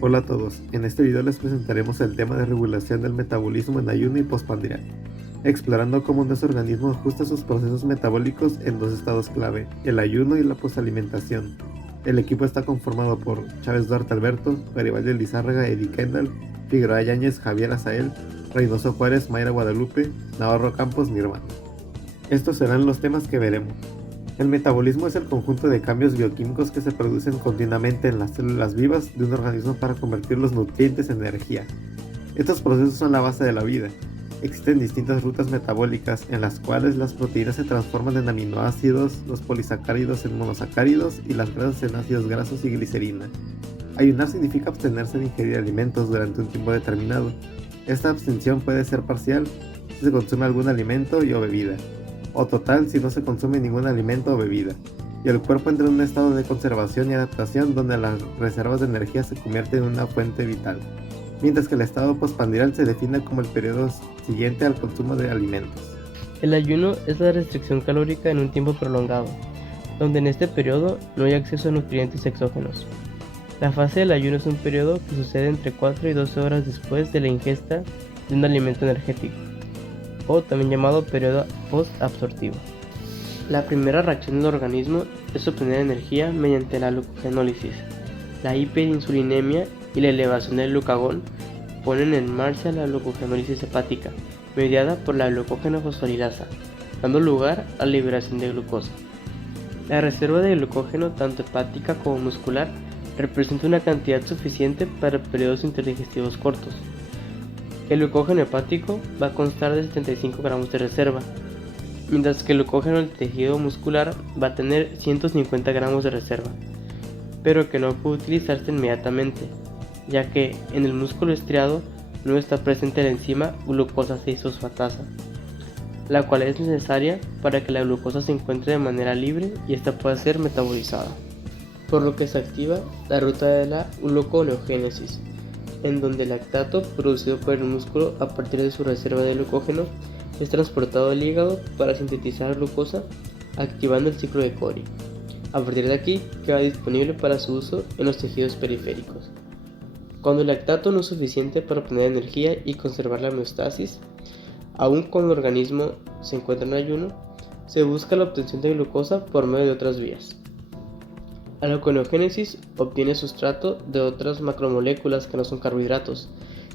Hola a todos, en este video les presentaremos el tema de regulación del metabolismo en ayuno y postprandial, explorando cómo nuestro organismo ajusta sus procesos metabólicos en dos estados clave, el ayuno y la postalimentación. El equipo está conformado por Chávez Duarte Alberto, Garibaldi Lizárraga, Eddie Kendall, Figueroa Yáñez, Javier Azael, Reynoso Juárez, Mayra Guadalupe, Navarro Campos, mi hermano. Estos serán los temas que veremos. El metabolismo es el conjunto de cambios bioquímicos que se producen continuamente en las células vivas de un organismo para convertir los nutrientes en energía. Estos procesos son la base de la vida. Existen distintas rutas metabólicas en las cuales las proteínas se transforman en aminoácidos, los polisacáridos en monosacáridos y las grasas en ácidos grasos y glicerina. Ayunar significa abstenerse de ingerir alimentos durante un tiempo determinado. Esta abstención puede ser parcial si se consume algún alimento o bebida, o total si no se consume ningún alimento o bebida, y el cuerpo entra en un estado de conservación y adaptación donde las reservas de energía se convierten en una fuente vital, mientras que el estado postprandial se define como el periodo siguiente al consumo de alimentos. El ayuno es la restricción calórica en un tiempo prolongado, donde en este periodo no hay acceso a nutrientes exógenos. La fase del ayuno es un periodo que sucede entre 4 y 12 horas después de la ingesta de un alimento energético, o también llamado periodo post-absortivo. La primera reacción del organismo es obtener energía mediante la glucogenólisis. La hiperinsulinemia y la elevación del glucagón ponen en marcha la glucogenólisis hepática, mediada por la glucógeno fosforilasa, dando lugar a la liberación de glucosa. La reserva de glucógeno, tanto hepática como muscular, representa una cantidad suficiente para periodos interdigestivos cortos. El glucógeno hepático va a constar de 75 gramos de reserva, mientras que el glucógeno del tejido muscular va a tener 150 gramos de reserva, pero que no puede utilizarse inmediatamente, ya que en el músculo estriado no está presente la enzima glucosa 6-fosfatasa, la cual es necesaria para que la glucosa se encuentre de manera libre y ésta pueda ser metabolizada, por lo que se activa la ruta de la gluconeogénesis, en donde el lactato producido por el músculo a partir de su reserva de glucógeno es transportado al hígado para sintetizar glucosa, activando el ciclo de Cori. A partir de aquí queda disponible para su uso en los tejidos periféricos. Cuando el lactato no es suficiente para obtener energía y conservar la homeostasis, aun cuando el organismo se encuentra en ayuno, se busca la obtención de glucosa por medio de otras vías. La gluconeogénesis obtiene sustrato de otras macromoléculas que no son carbohidratos,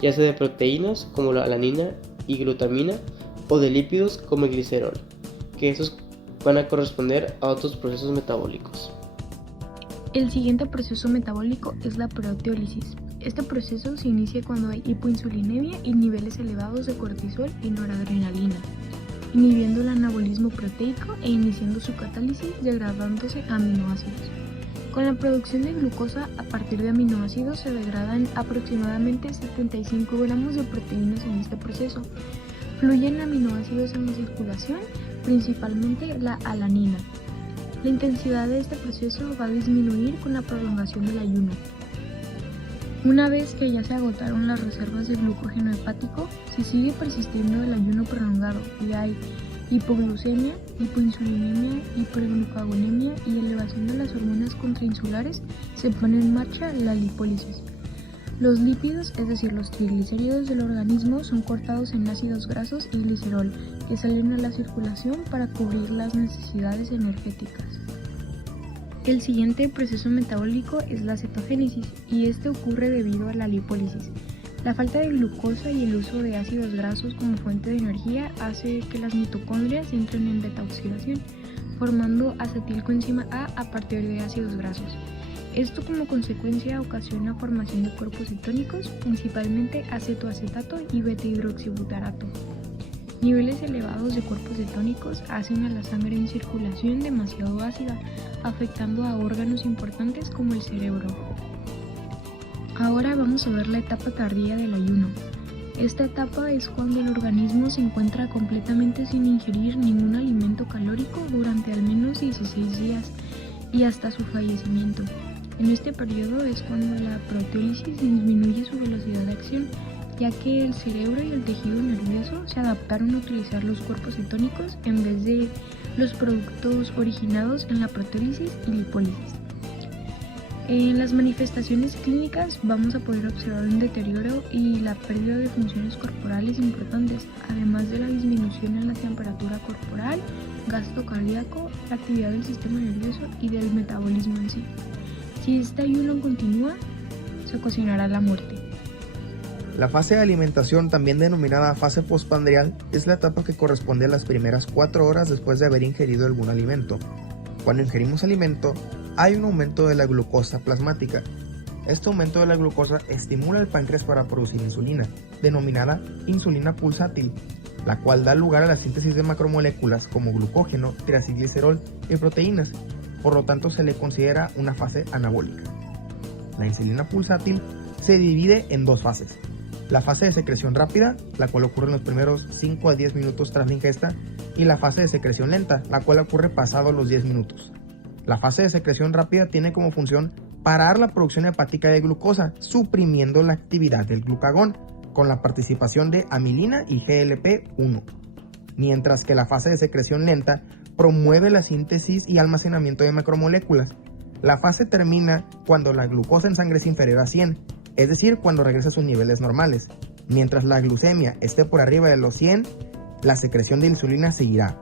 ya sea de proteínas como la alanina y glutamina o de lípidos como el glicerol, que esos van a corresponder a otros procesos metabólicos. El siguiente proceso metabólico es la proteólisis. Este proceso se inicia cuando hay hipoinsulinemia y niveles elevados de cortisol y noradrenalina, inhibiendo el anabolismo proteico e iniciando su catálisis degradándose a aminoácidos. Con la producción de glucosa a partir de aminoácidos se degradan aproximadamente 75 gramos de proteínas en este proceso. Fluyen aminoácidos en la circulación, principalmente la alanina. La intensidad de este proceso va a disminuir con la prolongación del ayuno. Una vez que ya se agotaron las reservas de glucógeno hepático, si sigue persistiendo el ayuno prolongado y hay hipoglucemia, hipoinsulinemia, hiperglucagonemia y elevación de las hormonas contrainsulares, se pone en marcha la lipólisis. Los lípidos, es decir, los triglicéridos del organismo, son cortados en ácidos grasos y glicerol, que salen a la circulación para cubrir las necesidades energéticas. El siguiente proceso metabólico es la cetogénesis, y este ocurre debido a la lipólisis. La falta de glucosa y el uso de ácidos grasos como fuente de energía hace que las mitocondrias entren en beta-oxidación, formando acetilcoenzima A partir de ácidos grasos. Esto como consecuencia ocasiona formación de cuerpos cetónicos, principalmente acetoacetato y beta-hidroxibutarato. Niveles elevados de cuerpos cetónicos hacen a la sangre en circulación demasiado ácida, afectando a órganos importantes como el cerebro. Ahora vamos a ver la etapa tardía del ayuno. Esta etapa es cuando el organismo se encuentra completamente sin ingerir ningún alimento calórico durante al menos 16 días y hasta su fallecimiento. En este periodo es cuando la proteólisis disminuye su velocidad de acción, ya que el cerebro y el tejido nervioso se adaptaron a utilizar los cuerpos cetónicos en vez de los productos originados en la proteólisis y lipólisis. En las manifestaciones clínicas vamos a poder observar un deterioro y la pérdida de funciones corporales importantes, además de la disminución en la temperatura corporal, gasto cardíaco, la actividad del sistema nervioso y del metabolismo en sí. Si este ayuno continúa, se ocasionará la muerte. La fase de alimentación, también denominada fase postprandial, es la etapa que corresponde a las primeras 4 horas después de haber ingerido algún alimento. Cuando ingerimos alimento, hay un aumento de la glucosa plasmática. Este aumento de la glucosa estimula al páncreas para producir insulina, denominada insulina pulsátil, la cual da lugar a la síntesis de macromoléculas como glucógeno, triacilglicerol y proteínas. Por lo tanto, se le considera una fase anabólica. La insulina pulsátil se divide en 2 fases. La fase de secreción rápida, la cual ocurre en los primeros 5 a 10 minutos tras la ingesta, y la fase de secreción lenta, la cual ocurre pasados los 10 minutos. La fase de secreción rápida tiene como función parar la producción hepática de glucosa, suprimiendo la actividad del glucagón, con la participación de amilina y GLP-1. Mientras que la fase de secreción lenta promueve la síntesis y almacenamiento de macromoléculas. La fase termina cuando la glucosa en sangre es inferior a 100, es decir, cuando regresa a sus niveles normales. Mientras la glucemia esté por arriba de los 100, la secreción de insulina seguirá.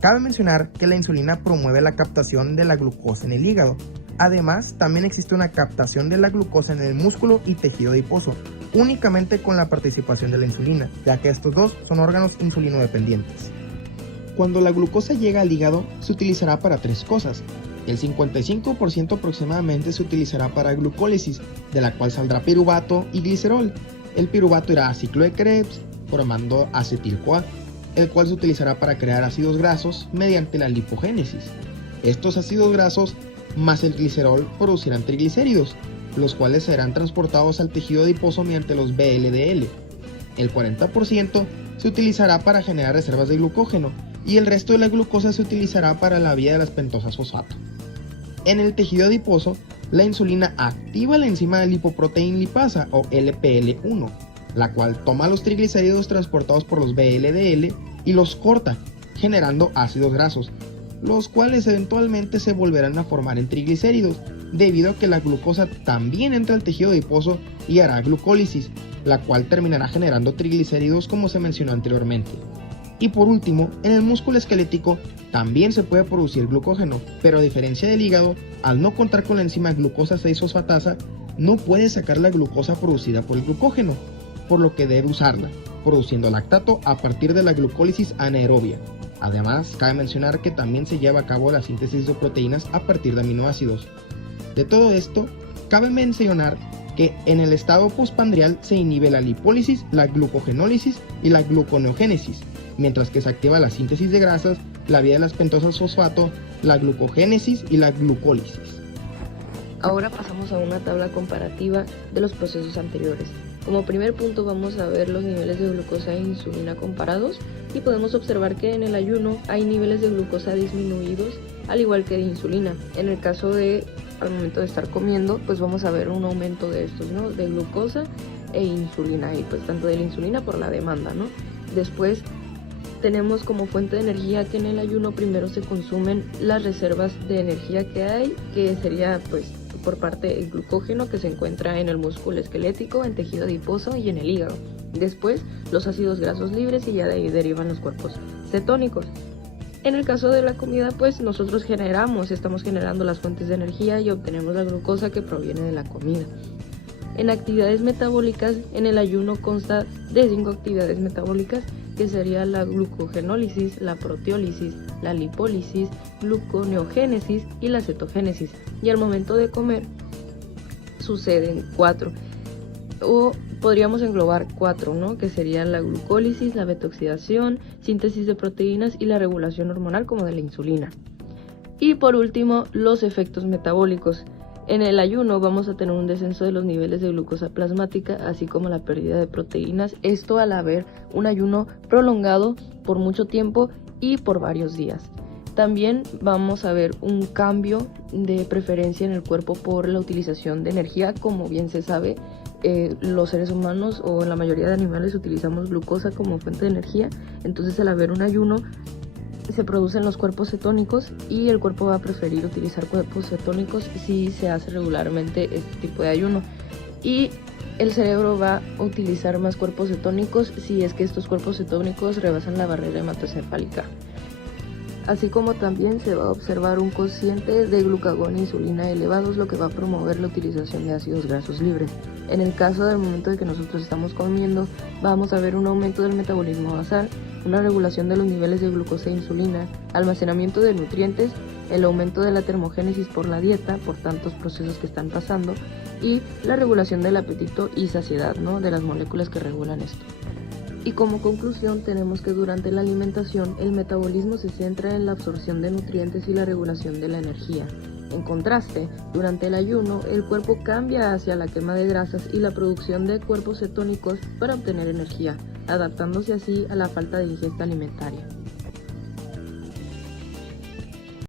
Cabe mencionar que la insulina promueve la captación de la glucosa en el hígado. Además, también existe una captación de la glucosa en el músculo y tejido adiposo, únicamente con la participación de la insulina, ya que estos dos son órganos insulinodependientes. Cuando la glucosa llega al hígado, se utilizará para 3 cosas. El 55% aproximadamente se utilizará para glucólisis, de la cual saldrá piruvato y glicerol. El piruvato irá a ciclo de Krebs, formando acetil-CoA, el cual se utilizará para crear ácidos grasos mediante la lipogénesis. Estos ácidos grasos más el glicerol producirán triglicéridos, los cuales serán transportados al tejido adiposo mediante los VLDL. El 40% se utilizará para generar reservas de glucógeno y el resto de la glucosa se utilizará para la vía de las pentosas fosfato. En el tejido adiposo, la insulina activa la enzima de lipoproteína lipasa o LPL1, la cual toma los triglicéridos transportados por los VLDL y los corta, generando ácidos grasos, los cuales eventualmente se volverán a formar en triglicéridos, debido a que la glucosa también entra al tejido adiposo y hará glucólisis, la cual terminará generando triglicéridos como se mencionó anteriormente. Y por último, en el músculo esquelético también se puede producir glucógeno, pero a diferencia del hígado, al no contar con la enzima glucosa 6-fosfatasa, no puede sacar la glucosa producida por el glucógeno, por lo que debe usarla, produciendo lactato a partir de la glucólisis anaerobia. Además, cabe mencionar que también se lleva a cabo la síntesis de proteínas a partir de aminoácidos. De todo esto, cabe mencionar que en el estado postprandial se inhibe la lipólisis, la glucogenólisis y la gluconeogénesis, mientras que se activa la síntesis de grasas, la vía de las pentosas fosfato, la glucogénesis y la glucólisis. Ahora pasamos a una tabla comparativa de los procesos anteriores. Como primer punto vamos a ver los niveles de glucosa e insulina comparados y podemos observar que en el ayuno hay niveles de glucosa disminuidos al igual que de insulina. En el caso de al momento de estar comiendo, pues vamos a ver un aumento de estos, ¿no? De glucosa e insulina y pues tanto de la insulina por la demanda, ¿no? Después tenemos como fuente de energía que en el ayuno primero se consumen las reservas de energía que hay, que sería pues por parte del glucógeno que se encuentra en el músculo esquelético, en tejido adiposo y en el hígado. Después los ácidos grasos libres y ya de ahí derivan los cuerpos cetónicos. En el caso de la comida, pues nosotros estamos generando las fuentes de energía y obtenemos la glucosa que proviene de la comida. En actividades metabólicas, en el ayuno consta de 5 actividades metabólicas, que sería la glucogenólisis, la proteólisis, la lipólisis, gluconeogénesis y la cetogénesis. Y al momento de comer suceden 4, o podríamos englobar 4, ¿no? Que serían la glucólisis, la beta-oxidación, síntesis de proteínas y la regulación hormonal como de la insulina. Y por último, los efectos metabólicos. En el ayuno vamos a tener un descenso de los niveles de glucosa plasmática, así como la pérdida de proteínas, esto al haber un ayuno prolongado por mucho tiempo y por varios días. También vamos a ver un cambio de preferencia en el cuerpo por la utilización de energía. Como bien se sabe, los seres humanos o la mayoría de animales utilizamos glucosa como fuente de energía, entonces al haber un ayuno se producen los cuerpos cetónicos y el cuerpo va a preferir utilizar cuerpos cetónicos si se hace regularmente este tipo de ayuno. Y el cerebro va a utilizar más cuerpos cetónicos si es que estos cuerpos cetónicos rebasan la barrera hematocefálica. Así como también se va a observar un cociente de glucagón e insulina elevados, lo que va a promover la utilización de ácidos grasos libres. En el caso del momento de que nosotros estamos comiendo, vamos a ver un aumento del metabolismo basal, una regulación de los niveles de glucosa e insulina, almacenamiento de nutrientes, el aumento de la termogénesis por la dieta, por tantos procesos que están pasando, y la regulación del apetito y saciedad, ¿no?, de las moléculas que regulan esto. Y como conclusión tenemos que durante la alimentación el metabolismo se centra en la absorción de nutrientes y la regulación de la energía. En contraste, durante el ayuno el cuerpo cambia hacia la quema de grasas y la producción de cuerpos cetónicos para obtener energía, adaptándose así a la falta de ingesta alimentaria.